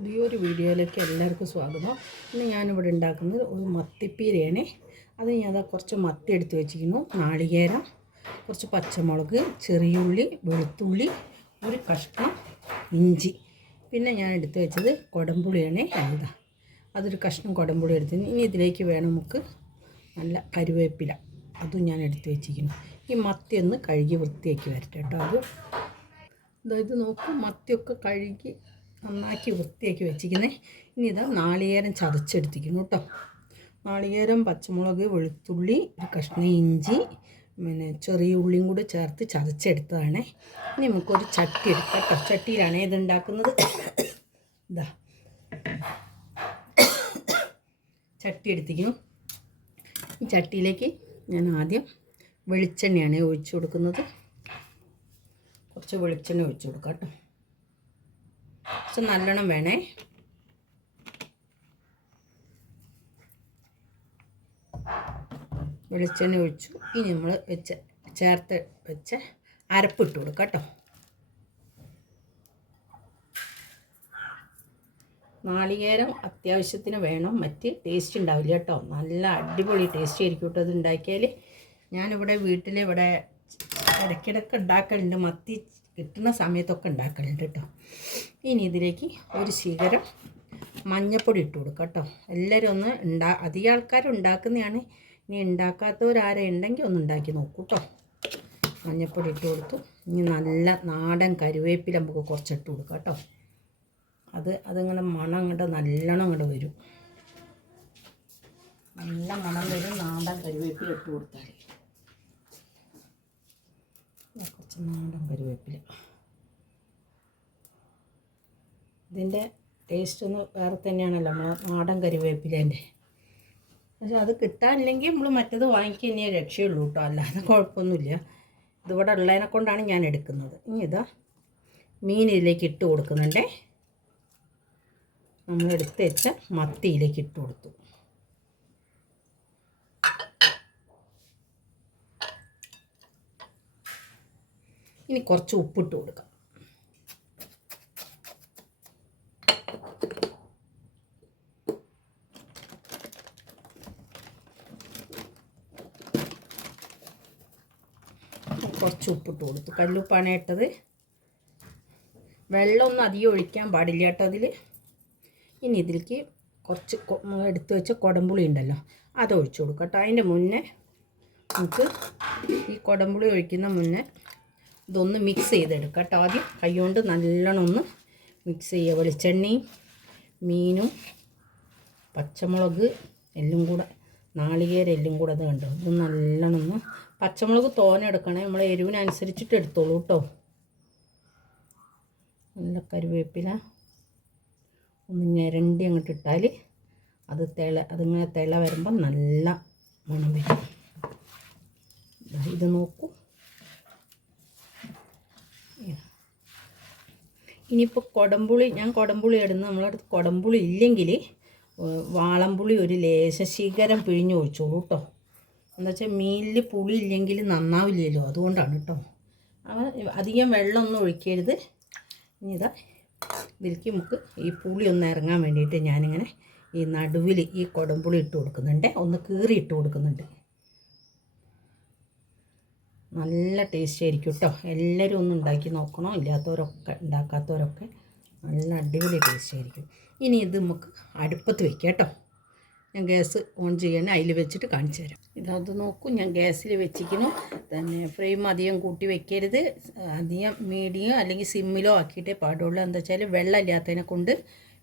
പുതിയൊരു വീഡിയോയിലേക്ക് എല്ലാവർക്കും സ്വാഗതം. ഇന്ന് ഞാനിവിടെ ഉണ്ടാക്കുന്നത് ഒരു മത്തിപ്പീരയാണ്. അത് ഞാൻ കുറച്ച് മത്തി എടുത്ത് വെച്ചിരിക്കുന്നു. നാളികേരം കുറച്ച് പച്ചമുളക് ചെറിയുള്ളി വെളുത്തുള്ളി ഒരു കഷ്ണം ഇഞ്ചി. പിന്നെ ഞാൻ എടുത്ത് വെച്ചത് കുടംപുളിയാണ്. അതാ അതൊരു കഷ്ണം കുടംപുളി എടുത്തിന് ഇനി ഇതിലേക്ക് വേണം നമുക്ക് നല്ല കരുവേപ്പില. അതും ഞാൻ എടുത്ത് വെച്ചിരിക്കുന്നു. ഈ മത്തി ഒന്ന് കഴുകി വൃത്തിയാക്കി വരട്ടെ കേട്ടോ. അത് അതായത് നോക്കൂ മത്തിയൊക്കെ കഴുകി നന്നാക്കി വൃത്തിയാക്കി വെച്ചിരിക്കുന്നത് ഇനി ഇതാ നാളികേരം ചതച്ചെടുത്തിരിക്കുന്നു കേട്ടോ. നാളികേരം പച്ചമുളക് വെളുത്തുള്ളി ഒരു കഷ്ണം ഇഞ്ചി പിന്നെ ചെറിയ ഉള്ളിയും കൂടെ ചേർത്ത് ചതച്ചെടുത്തതാണ്. ഇനി നമുക്കൊരു ചട്ടി എടുക്കാം കേട്ടോ. ചട്ടിയിലാണ് ഇത് ഉണ്ടാക്കുന്നത്. ഇതാ. ചട്ടി എടുത്തിരിക്കുന്നു. ഈ ചട്ടിയിലേക്ക് ഞാൻ ആദ്യം വെളിച്ചെണ്ണയാണ് ഒഴിച്ചു കൊടുക്കുന്നത്. കുറച്ച് വെളിച്ചെണ്ണ ഒഴിച്ചു കൊടുക്കാം കേട്ടോ. കുറച്ച് നല്ലോണം വേണേ. വെളിച്ചെണ്ണ ഒഴിച്ചു. ഇനി നമ്മൾ വെച്ച ചേർത്ത് വെച്ച് അരപ്പിട്ട് കൊടുക്കാം കേട്ടോ. നാളികേരം അത്യാവശ്യത്തിന് വേണം. മറ്റ് ടേസ്റ്റ് ഉണ്ടാവില്ല കേട്ടോ. നല്ല അടിപൊളി ടേസ്റ്റ് ആയിരിക്കും കേട്ടോ അത് ഉണ്ടാക്കിയാൽ ഞാനിവിടെ വീട്ടിൽ ഇവിടെ ഇടയ്ക്കിടയ്ക്ക് ഉണ്ടാക്കലുണ്ട്. മത്തി കിട്ടുന്ന സമയത്തൊക്കെ ഉണ്ടാക്കലുണ്ട് കേട്ടോ. ഇനി ഇതിലേക്ക് ഒരു ശീകരം മഞ്ഞപ്പൊടി ഇട്ട് കൊടുക്കാം കേട്ടോ. എല്ലാവരും ഒന്ന് ഉണ്ടാ അധികം ആൾക്കാർ ഉണ്ടാക്കുന്നതാണ്. ഇനി ഉണ്ടാക്കാത്തവരാരെ ഉണ്ടെങ്കിൽ ഒന്ന് ഉണ്ടാക്കി നോക്കൂ കേട്ടോ. മഞ്ഞപ്പൊടി ഇട്ട് കൊടുത്തു. ഇനി നല്ല നാടൻ കരുവേപ്പില നമുക്ക് കുറച്ചിട്ട് കൊടുക്കാം കേട്ടോ. അത് അതിങ്ങനെ മണം അങ്ങോട്ട് നല്ലോണം അങ്ങോട്ട് വരും. നല്ല മണം വരും നാടൻ കരുവേപ്പില ഇട്ട് കൊടുത്താൽ കുറച്ച് നാടൻ കരുവേപ്പില ഇതിന്റെ ടേസ്റ്റ് ഒന്ന് വേറെ തന്നെയാണല്ലോ നമ്മൾ നാടൻ കരുവേപ്പിലേന്റെ പക്ഷെ അത് കിട്ടാനില്ലെങ്കിൽ നമ്മൾ മറ്റത് വാങ്ങിക്കുന്നേ രക്ഷയുള്ളൂ കേട്ടോ അല്ലാതെ കുഴപ്പമൊന്നുമില്ല. ഇതിവിടെ ഉള്ളതിനെ കൊണ്ടാണ് ഞാൻ എടുക്കുന്നത്. ഇനി ഇതാ മീൻ ഇതിലേക്ക് ഇട്ട് കൊടുക്കുന്നുണ്ടേ. നമ്മളെടുത്ത് വെച്ച മത്തിയിലേക്ക് ഇട്ട് കൊടുത്തു. ഇനി കുറച്ച് ഉപ്പിട്ട് കൊടുക്കാം. കുറച്ച് ഉപ്പിട്ട് കൊടുത്തു. കല്ലുപ്പാണ് ഇട്ടത്. വെള്ളമൊന്നും അധികം ഒഴിക്കാൻ പാടില്ല കേട്ടോ അതിൽ ഇനി ഇതിലേക്ക് കുറച്ച് എടുത്തു വെച്ച കുടംപുളി ഉണ്ടല്ലോ അത് ഒഴിച്ചു കൊടുക്കാം കേട്ടോ. അതിന്റെ മുന്നേ നമുക്ക് ഈ കുടംപുളി ഒഴിക്കുന്ന മുന്നേ ഇതൊന്ന് മിക്സ് ചെയ്തെടുക്കാം കേട്ടോ. ആദ്യം കൈകൊണ്ട് നല്ലോണം ഒന്ന് മിക്സ് ചെയ്യുക. വെളിച്ചെണ്ണയും മീനും പച്ചമുളക് എല്ലാം കൂടെ നാളികേരം എല്ലാം കൂടെ അത് കണ്ടോ? ഇത് നല്ലോണം ഒന്ന് പച്ചമുളക് തോന എടുക്കണേ. നമ്മളെ എരിവിനനുസരിച്ചിട്ട് എടുത്തോളൂ കേട്ടോ. നല്ല കരുവേപ്പില ഒന്ന് ഞരണ്ടി അങ്ങോട്ട് ഇട്ടാൽ അത് തിള അതിങ്ങനെ തിള വരുമ്പോൾ നല്ല മണം വരും. ഇത് നോക്കൂ. ഇനിയിപ്പോൾ കൊടംപുളി ഞാൻ കൊടംപുളി ഇടുന്ന നമ്മളടുത്ത് കൊടംപുളി ഇല്ലെങ്കിൽ വാളംപുളി ഒരു ലേശ ശിഖരം പിഴിഞ്ഞ് ഒഴിച്ചോളൂ കേട്ടോ എന്താ വെച്ചാൽ മീനിൽ പുളി ഇല്ലെങ്കിൽ നന്നാവില്ലല്ലോ അതുകൊണ്ടാണ് കേട്ടോ അധികം വെള്ളമൊന്നും ഒഴിക്കരുത്. ഇനി ഇതാ ഇതിലേക്ക് നമുക്ക് ഈ പുളി ഒന്ന് ഇറങ്ങാൻ വേണ്ടിയിട്ട് ഞാനിങ്ങനെ ഈ നടുവിൽ ഈ കുടംപുളി ഇട്ട് കൊടുക്കുന്നുണ്ട്. ഒന്ന് കീറി ഇട്ട് കൊടുക്കുന്നുണ്ട്. നല്ല ടേസ്റ്റ് ആയിരിക്കും കേട്ടോ എല്ലാവരും ഒന്ന് ഉണ്ടാക്കി നോക്കണോ? ഇല്ലാത്തവരൊക്കെ ഉണ്ടാക്കാത്തവരൊക്കെ നല്ല അടിപൊളി ടേസ്റ്റ് ആയിരിക്കും. ഇനി ഇത് നമുക്ക് അടുപ്പത്ത് വെക്കാം കേട്ടോ ഞാൻ ഗ്യാസ് ഓൺ ചെയ്യണേ അതിൽ വെച്ചിട്ട് കാണിച്ചു തരാം. ഇതത് നോക്കൂ ഞാൻ ഗ്യാസിൽ വെച്ചിരിക്കുന്നു. തന്നെ ഫ്രെയിം അധികം കൂട്ടി വെക്കരുത്. അധികം മീഡിയം അല്ലെങ്കിൽ സിമ്മിലോ ആക്കിയിട്ടേ പാടുള്ളൂ. എന്താ വെച്ചാൽ വെള്ളം ഇല്ലാത്തതിനെ കൊണ്ട്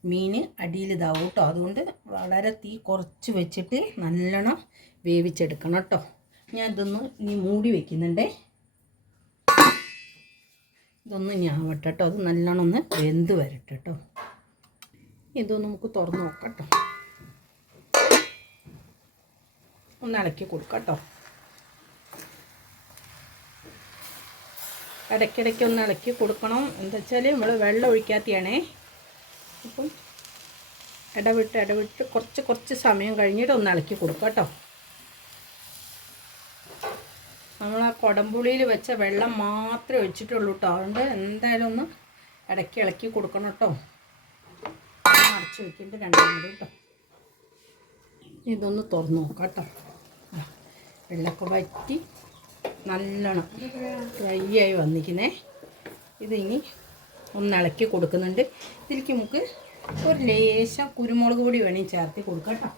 മീൻ അടിയിൽ ഇതാവും കേട്ടോ അതുകൊണ്ട് വളരെ തീ കുറച്ച് വെച്ചിട്ട് നല്ലോണം വേവിച്ചെടുക്കണം കേട്ടോ ഞാൻ ഇതൊന്ന് ഇനി മൂടി വെക്കുന്നുണ്ടേ. ഇതൊന്ന് ഞാൻ കേട്ടോ അത് നല്ലോണം ഒന്ന് വെന്ത് വരട്ടെ കേട്ടോ ഇതൊന്ന് നമുക്ക് തുറന്ന് നോക്കട്ടോ. കേട്ടോ ഒന്ന് ഇളക്കി കൊടുക്കാം കേട്ടോ ഇടയ്ക്കിടയ്ക്ക് ഒന്ന് ഇളക്കി കൊടുക്കണം. എന്താ വെച്ചാൽ നമ്മൾ വെള്ളം ഒഴിക്കാത്തയാണേ. അപ്പം ഇടവിട്ട് ഇടവിട്ട് കുറച്ച് കുറച്ച് സമയം കഴിഞ്ഞിട്ട് ഒന്ന് ഇളക്കി കൊടുക്കാം കേട്ടോ നമ്മൾ ആ കുടംപുളിയിൽ വെച്ച വെള്ളം മാത്രമേ ഒഴിച്ചിട്ടുള്ളൂ കേട്ടോ അതുകൊണ്ട് എന്തായാലും ഒന്ന് ഇടയ്ക്ക് ഇളക്കി കൊടുക്കണം കേട്ടോ അടച്ചു കുറച്ച് രണ്ടാം മതി കേട്ടോ ഇതൊന്ന് തുറന്ന് നോക്കാം കേട്ടോ വെള്ളമൊക്കെ വറ്റി നല്ലോണം ഡ്രൈ ആയി വന്നിരിക്കുന്നേ. ഇതിനി ഒന്ന് ഇളക്കി കൊടുക്കുന്നുണ്ട്. ഇതിലേക്ക് നമുക്ക് ഒരു ലേശം കുരുമുളക് പൊടി വേണമെങ്കിൽ ചേർത്ത് കൊടുക്കാം കേട്ടോ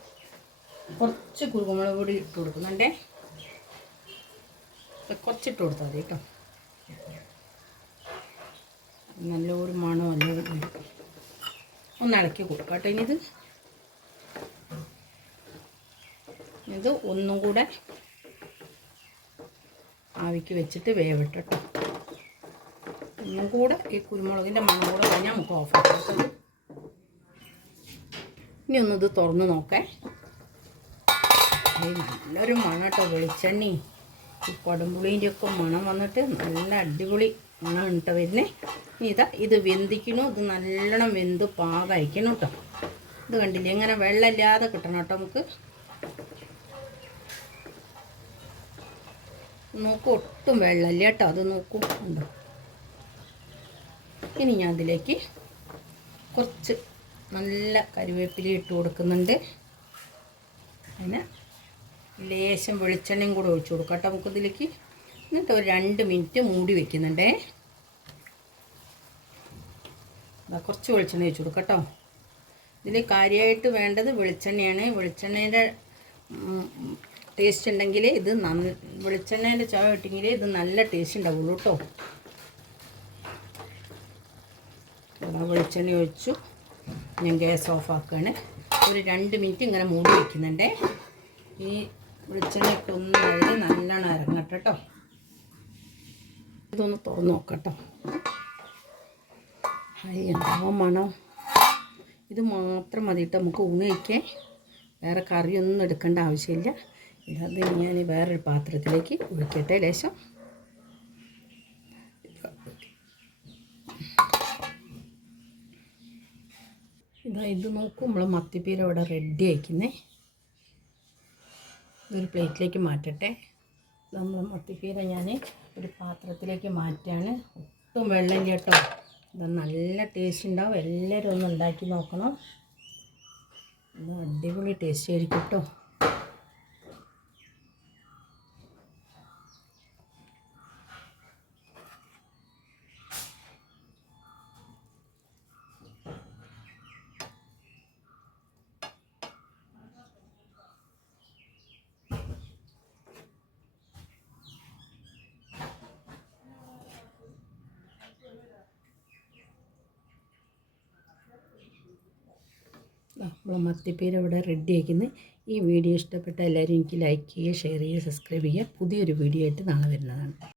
കുറച്ച് കുരുമുളക് പൊടി ഇട്ട് കൊടുക്കുന്നുണ്ടേ. കുറച്ചിട്ട് കൊടുത്താൽ മതി കേട്ടോ. നല്ലൊരു മണം എല്ലാം വരും ഒന്ന് ഇളക്കി കൊടുക്കാം കേട്ടോ ഇനി ഇത്. ഇത് ഒന്നും കൂടെ ആവിക്ക് വെച്ചിട്ട് വേവിട്ടോ ഒന്നും കൂടെ ഈ കുരുമുളകിന്റെ മണം കൂടെ കഴിഞ്ഞാൽ നമുക്ക് ഓഫ് ആക്കാം ഇനി ഒന്നിത് തുറന്ന് നോക്കേ. നല്ലൊരു മണം കേട്ടോ വെളിച്ചെണ്ണി ഈ കൊടുമ്പുളീന്റെ ഒക്കെ മണം വന്നിട്ട് നല്ല അടിപൊളി മണം കേട്ടോ വരുന്നേ ഇതാ ഇത് വെന്തിക്കണു ഇത് നല്ലോണം വെന്ത് പാകയക്കണം കേട്ടോ. ഇത് കണ്ടില്ലേ? ഇങ്ങനെ വെള്ളമില്ലാതെ കിട്ടണം കേട്ടോ നമുക്ക്. നോക്കൂ ഒട്ടും വെള്ളമില്ല കേട്ടോ. അത് നോക്കൂ ഉണ്ടോ ഇനി ഞാൻ അതിലേക്ക് കുറച്ച് നല്ല കരിവേപ്പില ഇട്ട് കൊടുക്കുന്നുണ്ട്. പിന്നെ ലേശം വെളിച്ചെണ്ണയും കൂടെ ഒഴിച്ചു കൊടുക്കാം കേട്ടോ നമുക്കിതിലേക്ക് എന്നിട്ട് ഒരു രണ്ട് മിനിറ്റ് മൂടി വെക്കുന്നുണ്ടേ. കുറച്ച് വെളിച്ചെണ്ണ ഒഴിച്ചു കൊടുക്കാം കേട്ടോ. ഇതിൽ കാര്യമായിട്ട് വേണ്ടത് വെളിച്ചെണ്ണയാണ്. വെളിച്ചെണ്ണേന്റെ ടേസ്റ്റ് ഉണ്ടെങ്കിൽ ഇത് നന്ന വെളിച്ചെണ്ണേന്റെ ചവ കിട്ടിയെങ്കിൽ ഇത് നല്ല ടേസ്റ്റ് ഉണ്ടാവുള്ളൂ കേട്ടോ. വെളിച്ചെണ്ണ ഒഴിച്ചു. ഞാൻ ഗ്യാസ് ഓഫ് ആക്കുകയാണ്. ഒരു രണ്ട് മിനിറ്റ് ഇങ്ങനെ മൂടി വയ്ക്കുന്നുണ്ടേ ഈ വെളിച്ചെണ്ണ ഒന്ന് അഴുതി നല്ലോണം ഇറങ്ങട്ടെ കേട്ടോ. ഇതൊന്ന് തുറന്ന് നോക്കട്ടോ. ഹായ് എന്താ മണം? ഇത് മാത്രം മതി കേട്ടോ. നമുക്ക് ഊണ് വയ്ക്കാൻ വേറെ കറിയൊന്നും എടുക്കേണ്ട ആവശ്യമില്ല. ഇതത് ഞാൻ വേറൊരു പാത്രത്തിലേക്ക് ഒഴിക്കട്ടെ ലേശം. ഇതാ ഇത് നോക്കും നമ്മൾ മത്തിപ്പീര ഇവിടെ റെഡി ആയിക്കുന്നേ. ഇതൊരു പ്ലേറ്റിലേക്ക് മാറ്റട്ടെ. നമ്മൾ മത്തിപ്പീര ഞാൻ ഒരു പാത്രത്തിലേക്ക് മാറ്റാണ്. ഒട്ടും വെള്ളം കേട്ടോ. ഇത് നല്ല ടേസ്റ്റ് ഉണ്ടാവും. എല്ലാവരും ഒന്ന് ഉണ്ടാക്കി നോക്കണം. അടിപൊളി ടേസ്റ്റ് ആയിരിക്കും കേട്ടോ. നമ്മൾ മത്തിപ്പേര് ഇവിടെ റെഡി ആക്കുന്നത് ഈ വീഡിയോ ഇഷ്ടപ്പെട്ട എല്ലാവരും എനിക്ക് ലൈക്ക് ചെയ്യുക ഷെയർ ചെയ്യുക സബ്സ്ക്രൈബ് ചെയ്യുക. പുതിയൊരു വീഡിയോ ആയിട്ട് നാളെ വരുന്നതാണ്.